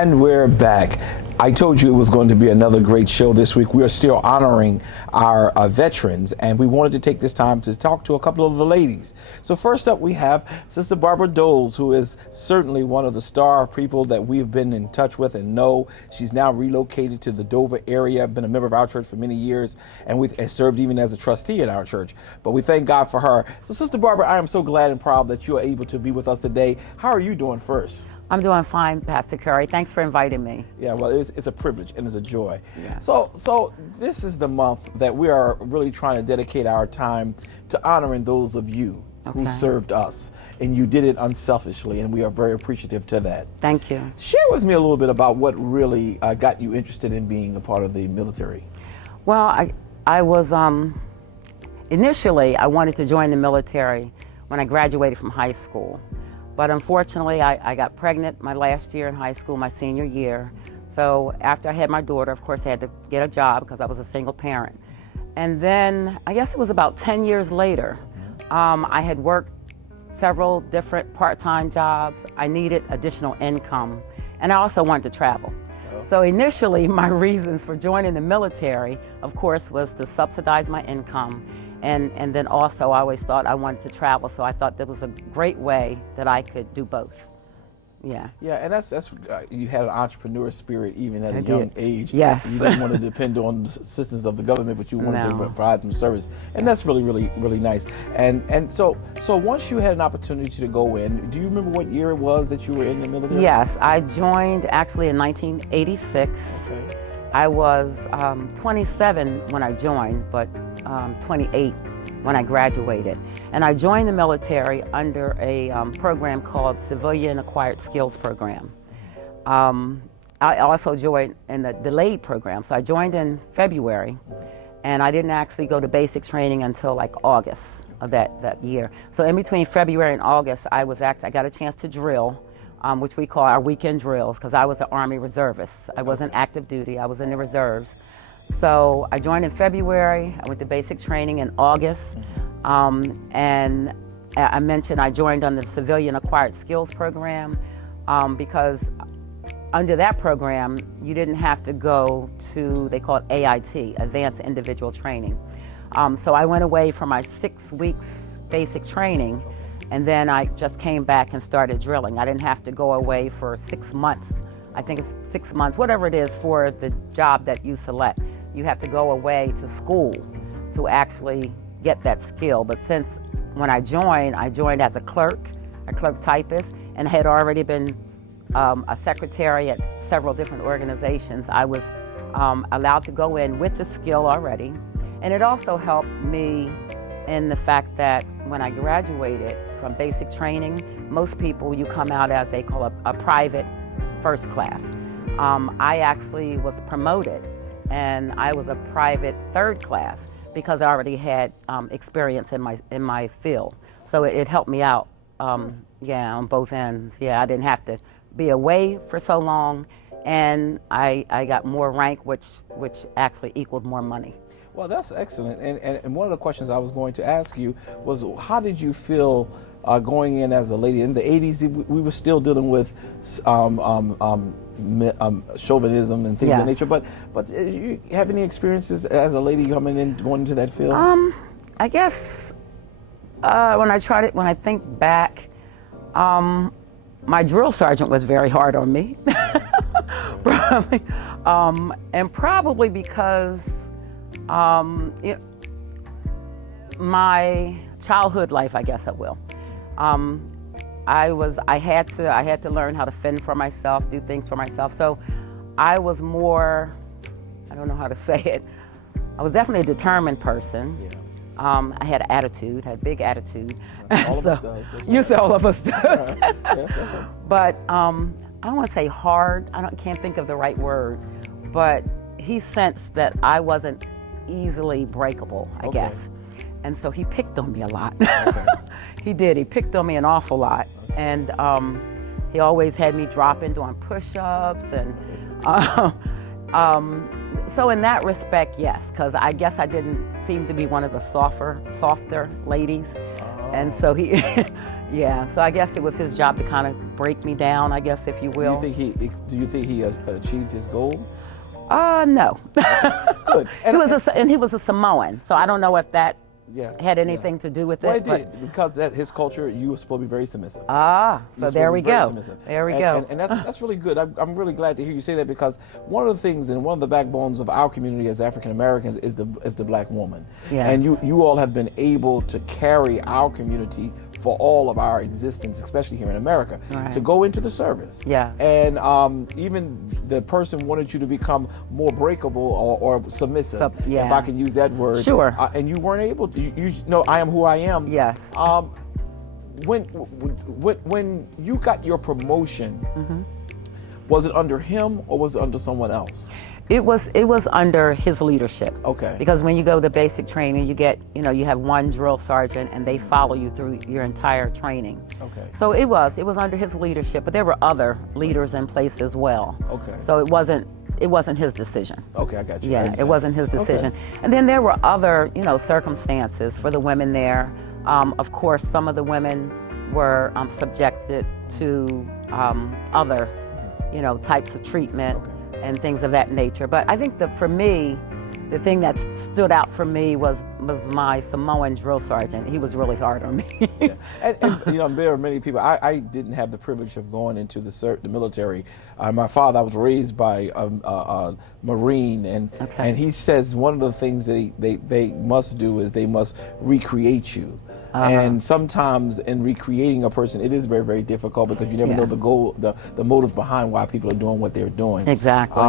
And we're back. I told you it was going to be another great show this week. We are still honoring our veterans, and we wanted to take this time to talk to a couple of the ladies. So first up, we have Sister Barbara Doles, who is certainly one of the star people that we've been in touch with and know. She's now relocated to the Dover area, been a member of our church for many years, and served even as a trustee in our church. But we thank God for her. So Sister Barbara, I am so glad and proud that you are able to be with us today. How are you doing first? I'm doing fine, Pastor Curry. Thanks for inviting me. Yeah, well, it's a privilege and it's a joy. Yes. So this is the month that we are really trying to dedicate our time to honoring those of you who served us, and you did it unselfishly, and we are very appreciative to that. Thank you. Share with me a little bit about what really got you interested in being a part of the military. Well, I was, initially, I wanted to join the military when I graduated from high school. But unfortunately, I got pregnant my last year in high school, my senior year. So after I had my daughter, of course, I had to get a job because I was a single parent. And then, I guess it was about 10 years later, I had worked several different part-time jobs. I needed additional income, and I also wanted to travel. So initially, my reasons for joining the military, of course, was to subsidize my income. And then also, I always thought I wanted to travel, so I thought that was a great way that I could do both. Yeah. Yeah, and that's you had an entrepreneur spirit even at a young age. Yes. You didn't want to depend on the assistance of the government, but you wanted to provide some service, and that's really, really, really nice. And so once you had an opportunity to go in, do you remember what year it was that you were in the military? Yes, I joined actually in 1986. Okay. I was 27 when I joined, but 28 when I graduated. And I joined the military under a program called Civilian Acquired Skills Program. I also joined in the delayed program. So I joined in February, and I didn't actually go to basic training until like August of that year. So in between February and August, I got a chance to drill, which we call our weekend drills, because I was an Army reservist. I wasn't active duty, I was in the reserves. So I joined in February, I went to basic training in August, and I mentioned I joined on the Civilian Acquired Skills Program because under that program, you didn't have to go to, they call it AIT, Advanced Individual Training. So I went away for my 6 weeks basic training, and then I just came back and started drilling. I didn't have to go away for 6 months. I think it's 6 months, whatever it is for the job that you select. You have to go away to school to actually get that skill. But since when I joined as a clerk typist, and had already been a secretary at several different organizations. I was allowed to go in with the skill already. And it also helped me in the fact that when I graduated from basic training, most people, you come out as they call a private first class. I actually was promoted, and I was a private third class because I already had experience in my field. So it helped me out, on both ends. Yeah, I didn't have to be away for so long, and I got more rank, which actually equaled more money. Well, that's excellent. And one of the questions I was going to ask you was, how did you feel going in as a lady? In the 80s, we were still dealing with chauvinism and things of that nature. But do you have any experiences as a lady coming in, going into that field? I guess when I think back, my drill sergeant was very hard on me. Probably, and probably because my childhood life, I guess I will. I had to learn how to fend for myself, do things for myself. So I was more, I don't know how to say it. I was definitely a determined person. Yeah. I had attitude, had big attitude. All of us does. You say all of us does. Yeah, that's right. But I don't want to say hard. Can't think of the right word. But he sensed that I wasn't easily breakable, I guess. And so he picked on me a lot. Okay. He did. He picked on me an awful lot. And he always had me dropping doing push-ups. And So in that respect, yes, because I guess I didn't seem to be one of the softer ladies. And so he, yeah, so I guess it was his job to kind of break me down, I guess, if you will. Do you think he has achieved his goal? No. Good. And he was a Samoan, so I don't know if that had anything to do with it. Well, it did, because his culture, you were supposed to be very submissive. So there we go. There we go. And that's really good. I'm really glad to hear you say that, because one of the things and one of the backbones of our community as African Americans is the black woman. Yes. And you all have been able to carry our community for all of our existence, especially here in America, to go into the service. Yeah. And even the person wanted you to become more breakable or submissive, if I can use that word. Sure. And you weren't able to. You know, I am who I am. Yes. When you got your promotion, was it under him or was it under someone else? It was under his leadership. Okay. Because when you go to basic training, you have one drill sergeant and they follow you through your entire training. Okay. So it was under his leadership, but there were other leaders in place as well. Okay. So it wasn't his decision. Okay, I got you. Yeah, it wasn't his decision. Okay. And then there were other, circumstances for the women there. Of course, some of the women were subjected to other, types of treatment. Okay. And things of that nature. But I think that for me, the thing that stood out for me was my Samoan drill sergeant. He was really hard on me. Yeah. And there are many people. I didn't have the privilege of going into the military. My father, I was raised by a Marine, and he says one of the things they must do is they must recreate you. And sometimes in recreating a person, it is very, very difficult, because you never know the goal, the motive behind why people are doing what they're doing. Exactly.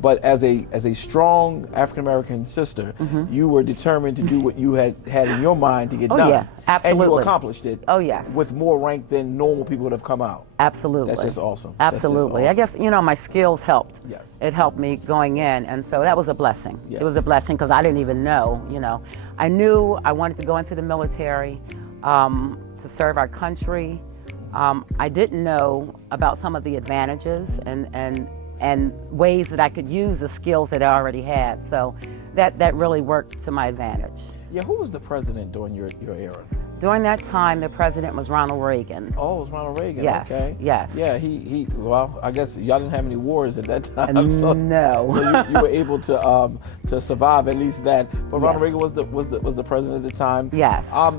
But as a strong African American sister, you were determined to do what you had in your mind to get done. Yeah, absolutely. And you accomplished it. Oh, yes. With more rank than normal people would have come out. Absolutely. That's just awesome. Absolutely. That's just awesome. I guess, my skills helped. Yes. It helped me going in, and so that was a blessing. Yes. It was a blessing, because I didn't even know, I knew I wanted to go into the military to serve our country. I didn't know about some of the advantages and ways that I could use the skills that I already had. So that really worked to my advantage. Yeah, who was the president during your era? During that time, the president was Ronald Reagan. Oh, it was Ronald Reagan. Yes. Okay. Yes. Yeah, well, I guess y'all didn't have any wars at that time. So, no. So you were able to survive at least that. But Ronald Yes. Reagan was the president at the time. Yes. Are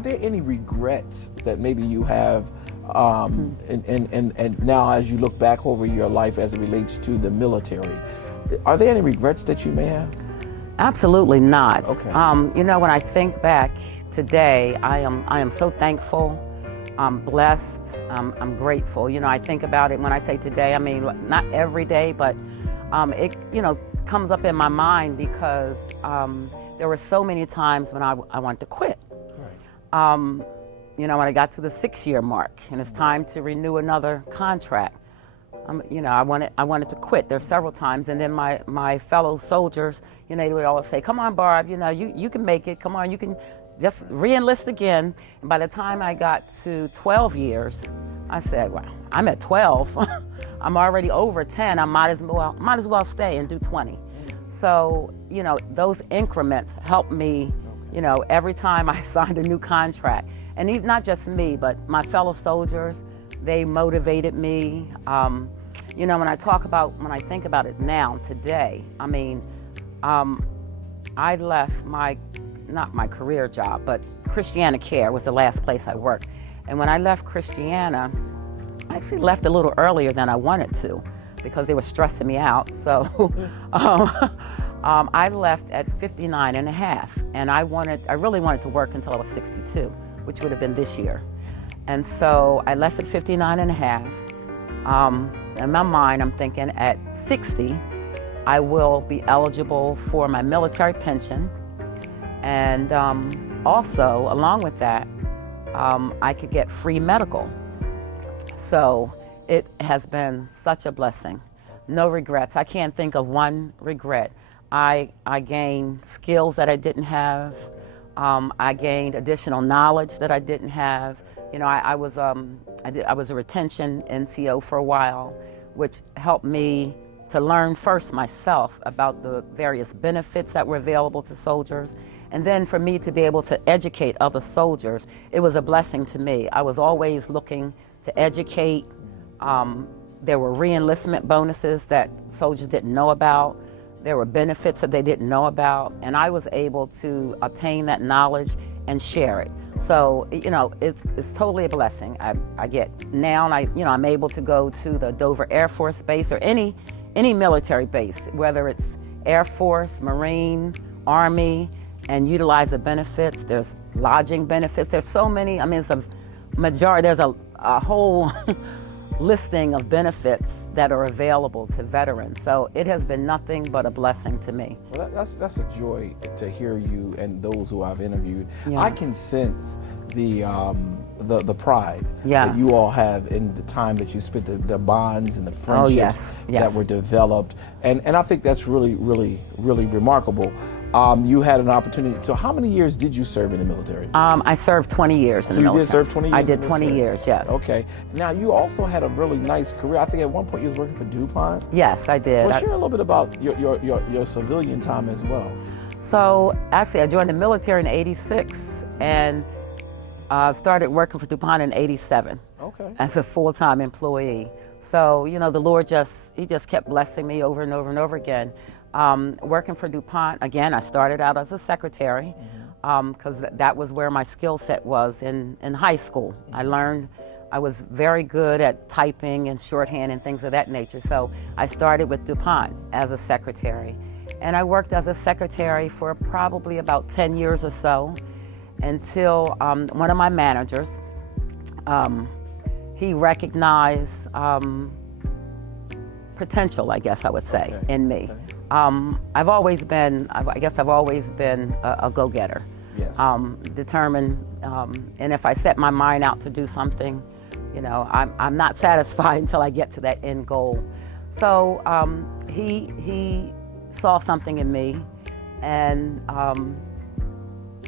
there any regrets that maybe you have and now as you look back over your life as it relates to the military? Are there any regrets that you may have? Absolutely not. Okay. When I think back today, I am so thankful. I'm blessed. I'm grateful. I think about it when I say today. I mean, not every day, but it comes up in my mind, because there were so many times when I wanted to quit. Right. When I got to the 6-year mark and it's time to renew another contract, I wanted to quit. There several times, and then my fellow soldiers, they would always say, "Come on, Barb, you can make it. Come on, you can just re-enlist again." And by the time I got to 12 years, I said, "Wow, I'm at 12. I'm already over 10. I might as well stay and do 20." So those increments helped me. Every time I signed a new contract, and even, not just me, but my fellow soldiers, they motivated me. When I think about it now, today, I mean, I left not my career job, but Christiana Care was the last place I worked. And when I left Christiana, I actually left a little earlier than I wanted to, because they were stressing me out. So I left at 59 and a half, and I really wanted to work until I was 62, which would have been this year. And so I left at 59 and a half. In my mind, I'm thinking at 60, I will be eligible for my military pension. And also, along with that, I could get free medical. So it has been such a blessing. No regrets. I can't think of one regret. I gained skills that I didn't have. I gained additional knowledge that I didn't have. I was a retention NCO for a while, which helped me to learn first myself about the various benefits that were available to soldiers, and then for me to be able to educate other soldiers. It was a blessing to me. I was always looking to educate. There were re-enlistment bonuses that soldiers didn't know about. There were benefits that they didn't know about, and I was able to obtain that knowledge and share it. So, it's totally a blessing. I get now, and I'm able to go to the Dover Air Force Base or any military base, whether it's Air Force, Marine, Army, and utilize the benefits. There's lodging benefits. There's so many. I mean, it's a majority. There's a whole listing of benefits that are available to veterans. So it has been nothing but a blessing to me. Well, that's a joy to hear you and those who I've interviewed. Yes. I can sense the pride Yes. that you all have in the time that you spent, the bonds and the friendships yes. that were developed, and I think that's really, really, really remarkable. You had an opportunity. So how many years did you serve in the military? I served 20 years in the military. So you did serve 20 years? I did 20 years, yes. Okay. Now, you also had a really nice career. I think at one point you was working for DuPont. Yes, I did. Well, share a little bit about your civilian time as well. So actually, I joined the military in '86 and started working for DuPont in '87. Okay. As a full-time employee. So, the Lord He just kept blessing me over and over and over again. Working for DuPont, again, I started out as a secretary because that was where my skill set was in high school. I was very good at typing and shorthand and things of that nature. So I started with DuPont as a secretary. And I worked as a secretary for probably about 10 years or so until one of my managers, he recognized potential, I guess I would say, in me. Okay. I've always been a go-getter. Yes. Determined, and if I set my mind out to do something, I'm not satisfied until I get to that end goal. So he saw something in me and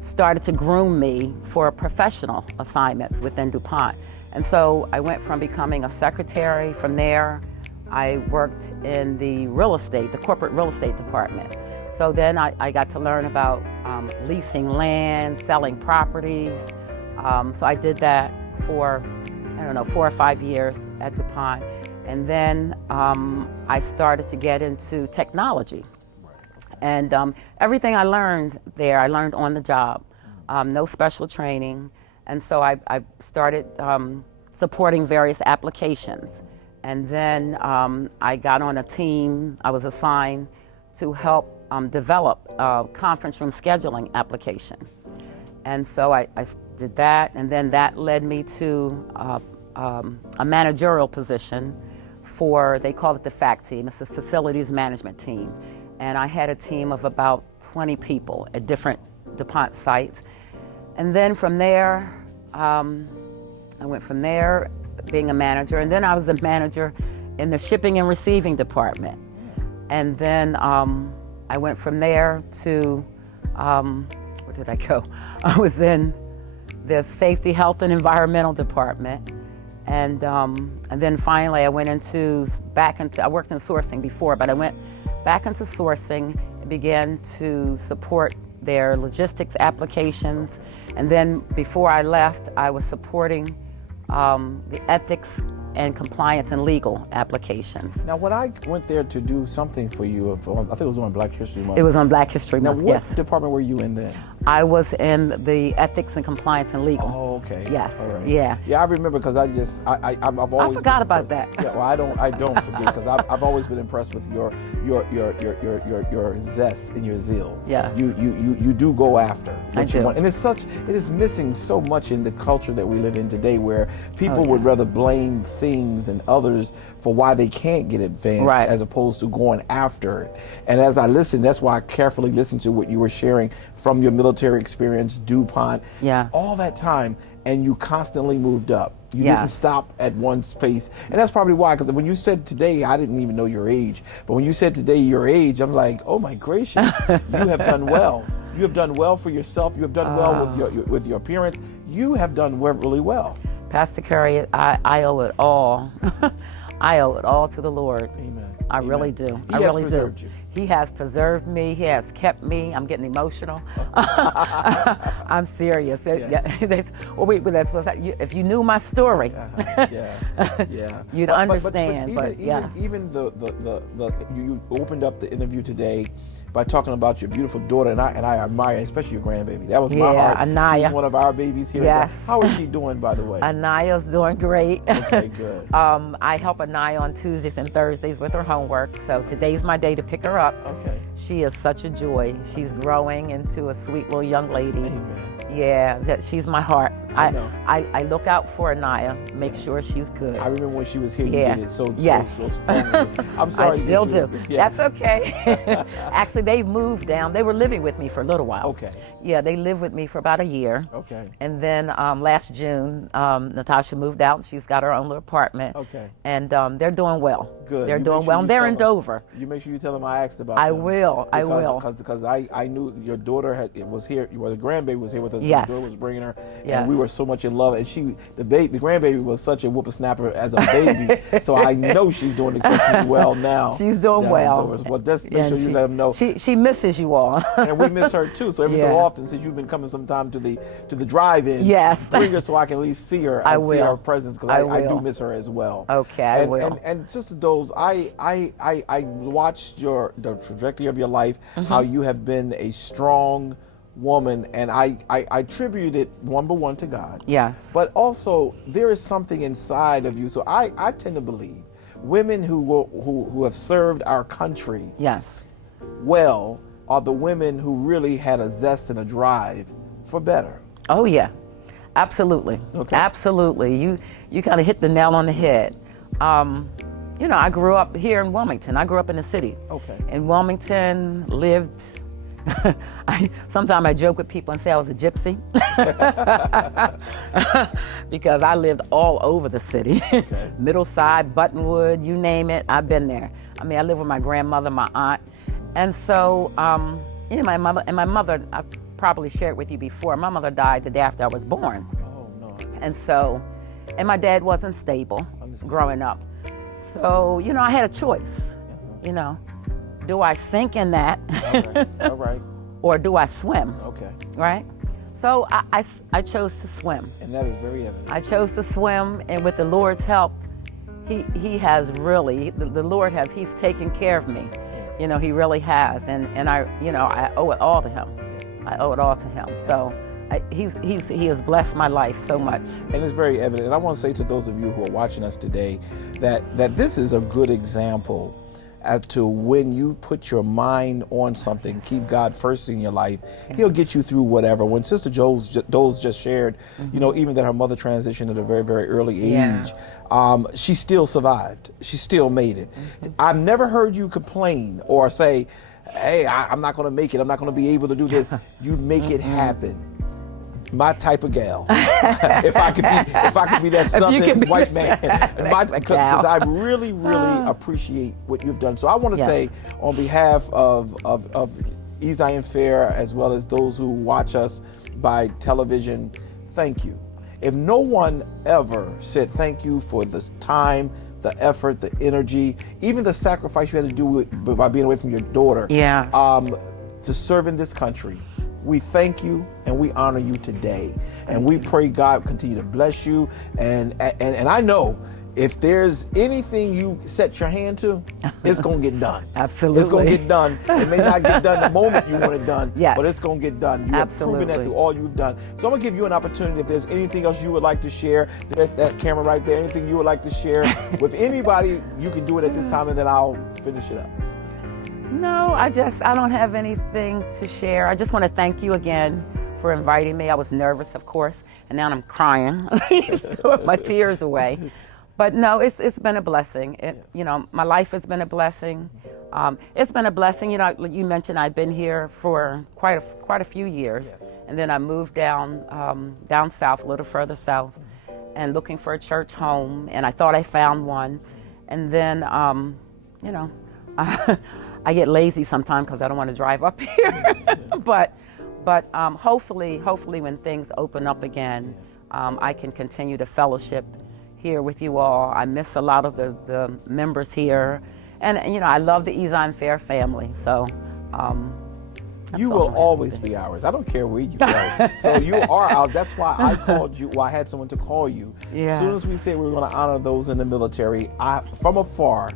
started to groom me for professional assignments within DuPont. And so I went from becoming a secretary. From there, I worked in the corporate real estate department. So then I got to learn about leasing land, selling properties. So I did that for, 4 or 5 years at DuPont. And then I started to get into technology. And everything I learned there, I learned on the job, no special training. And so I started supporting various applications. And then I got on a team. I was assigned to help develop a conference room scheduling application. And so I did that, and then that led me to a managerial position they call it the FAC team. It's the facilities management team. And I had a team of about 20 people at different DuPont sites. And then from there, I went from there being a manager, and then I was the manager in the shipping and receiving department. And then I went from there to, where did I go? I was in the safety, health, and environmental department. And then finally I went I worked in sourcing before, but I went back into sourcing and began to support their logistics applications. And then before I left, I was supporting the ethics and compliance and legal applications. Now, when I went there to do something for you, I think it was on Black History Month. It was on Black History Month, Now, what yes. department were you in then? I was in the ethics and compliance and legal. Oh, okay. Yes. All right. Yeah. Yeah, I remember because I've always. I forgot been about impressed. that. Yeah, well, I don't forget because I've always been impressed with your zest and your zeal. Yes. You do go after what I you do. want, and it is missing so much in the culture that we live in today, where people would rather blame things and others for why they can't get advanced, Right. as opposed to going after it. And as I listened, that's why I carefully listened to what you were sharing from your military experience, DuPont, Yeah. all that time, and you constantly moved up. You Yeah. didn't stop at one space. And that's probably why, because when you said today, I didn't even know your age, but when you said today your age, I'm like, oh my gracious, you have done well. You have done well for yourself. You have done well with your appearance. You have done really well. Pastor Curry, I owe it all I owe it all to the Lord. Amen. I Amen. really do. He I has really preserved do. you. He has preserved me. He has kept me. I'm getting emotional. I'm serious. Well, wait, but that's what if you knew my story, Yeah. you'd understand. But yes, even you opened up the interview today by talking about your beautiful daughter, and I admire, especially your grandbaby. That was my heart. Anaya. She's one of our babies here. Yes. How is she doing, by the way? Anaya's doing great. Okay, good. I help Anaya on Tuesdays and Thursdays with her homework. So today's my day to pick her up. Okay. She is such a joy. She's growing into a sweet little young lady. Amen. Yeah, she's my heart. I know. I look out for Anaya, make sure she's good. I remember when she was here, you Yeah. did it so strongly. I'm I sorry. still do. Yeah. That's okay. Actually, they've moved down. They were living with me for a little while. Okay. Yeah, they lived with me for about a year. Okay. And then last June, Natasha moved out. She's got her own little apartment. Okay. And they're doing well. Good. They're You doing make sure well. you And they're tell in them. Dover. You make sure you tell them I asked about I them. will. I will. Because I knew your daughter was here. Well, the grandbaby was here with us. Yes. The daughter was bringing her, Yes. and we were so much in love. And the grandbaby was such a whippersnapper as a baby. So I know she's doing exceptionally well now. She's doing down in well. Dover. Well, just make Yeah, sure you let them know. She misses you all. And we miss her too. So every so Yeah. often, since you've been coming sometime to the drive-in, Yes. bring her so I can at least see her and see will. her presence, because I do miss her as well. Okay, I will. And Sister Doles, I watched the trajectory of your life, how you have been a strong woman, and I attribute it number one to God. Yes. But also there is something inside of you. So I tend to believe women who have served our country Yes. well are the women who really had a zest and a drive for better. Oh yeah, absolutely. Okay. Absolutely. You kind of hit the nail on the head. I grew up here in Wilmington. I grew up in the city. Okay. In Wilmington, lived. Sometimes I joke with people and say I was a gypsy because I lived all over the city. Okay. Middleside, Buttonwood, you name it, I've been there. I mean, I lived with my grandmother, my aunt, and so my mother. I've probably shared with you before. My mother died the day after I was born. Oh no. And my dad wasn't stable growing up. So, I had a choice, do I sink in that All right. or do I swim, Okay. right? So I chose to swim. And that is very evident. I chose to swim, and with the Lord's help, he has really, the Lord he's taken care of me. He really has, and I owe it all to him. Yes. I owe it all to him. So he has blessed my life so much. And it's very evident. And I want to say to those of you who are watching us today that this is a good example as to when you put your mind on something, keep God first in your life, He'll get you through whatever. When Sister Doles just shared, even that her mother transitioned at a very, very early age, she still survived. She still made it. I've never heard you complain or say, hey, I'm not going to make it. I'm not going to be able to do this. You make it happen. My type of gal. if I could be that southern white man, because I really, really appreciate what you've done. So I want to say, on behalf of Zion Fair, as well as those who watch us by television, thank you. If no one ever said thank you for the time, the effort, the energy, even the sacrifice you had to do by being away from your daughter, to serve in this country, we thank you and we honor you today. And we pray God continue to bless you. And I know if there's anything you set your hand to, it's going to get done. Absolutely. It's going to get done. It may not get done the moment you want it done, but it's going to get done. You have proven that through all you've done. So I'm going to give you an opportunity, if there's anything else you would like to share, there's that camera right there, anything you would like to share with anybody, you can do it at this time, and then I'll finish it up. No, I don't have anything to share. I just want to thank you again for inviting me. I was nervous, of course, and now I'm crying. My tears away. But no, it's been a blessing. My life has been a blessing. It's been a blessing. You mentioned I've been here for quite a few years, and then I moved down south, a little further south, and looking for a church home, and I thought I found one, and then I get lazy sometimes because I don't want to drive up here. but hopefully when things open up again, I can continue to fellowship, here with you all. I miss a lot of the members here. And, you know, I love the Ezon Fair family. So, you will always be ours. I don't care where you go. So you are ours. That's why I called you. Well, I had someone to call you. As soon as we said we were going to honor those in the military, from afar,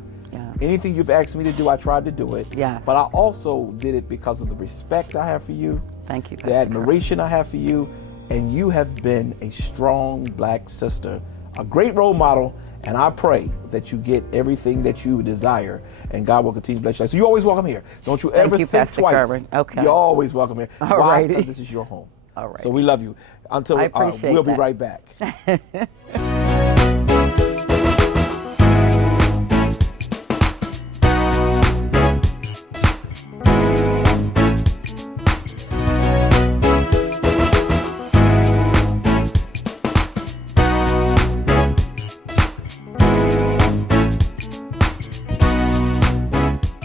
anything you've asked me to do, I tried to do it. Yes. But I also did it because of the respect I have for you. Thank you, The admiration I have for you. And you have been a strong black sister, a great role model. And I pray that you get everything that you desire, and God will continue to bless you. So you're always welcome here. Don't you ever think Pastor twice. Kerwin. Okay. You're always welcome here. All Why? righty. Because this is your home. All right. So we love you. Until I appreciate we'll be that. right back.